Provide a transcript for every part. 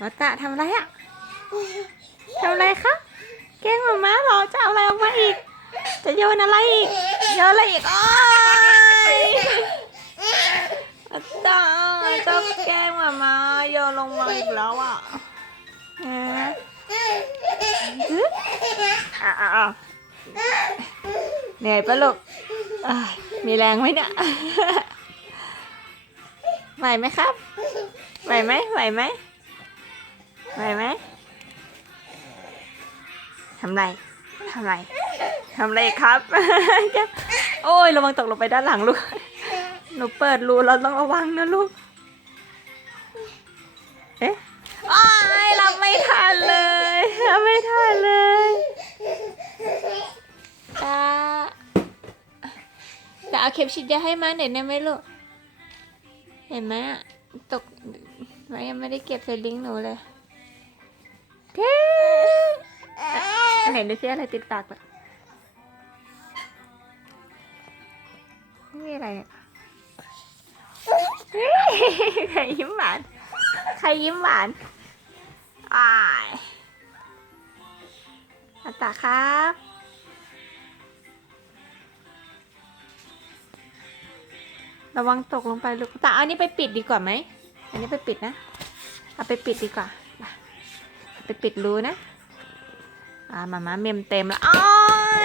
มาตะทำอะไรอะทำอะไรคะแกล้งหมาม้าเหรอจะเอาอะไรออกมาอีก จะโยนอะไรอีกโยนอะไรอีกโอ้ยมาตะเจ้าแกล้งหมาม้าโยนลงมาอีกแล้วอะฮะฮึอะเหนื่อยปะลูกมีแรงไหมเนี่ยไหวไหมครับ ไหวไหมไหวไหม ไหวไหมทำไรทำไรทำไรครับแก้มโอ้ยระวังตกลงไปด้านหลังลูก หนูเปิดรูเราต้องระวังนะลูก เอ๊ะอ้ายรับไม่ทันเลยรับไม่ทันเลยตาจะเอาเข็มฉีดยาให้มาหน่อยได้ไหมลูก เห็นไหมอะตกมันยังไม่ได้เก็บใส่ลิงก์หนูเลย เห็นดูสิอะไรติดปากแบบนี่อะไรเนี่ยใครยิ้มหวาน ใครยิ้มหวานอายอาตาครับระวังตกลงไปลูกตาอันนี้ไปปิดดีกว่าไหม อันนี้ไปปิดนะ เอาไปปิดดีกว่ามาเอาไปปิดรูนะ อ่ามาม่าเมมเต็มแล้วอ้อ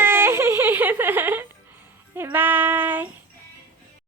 ย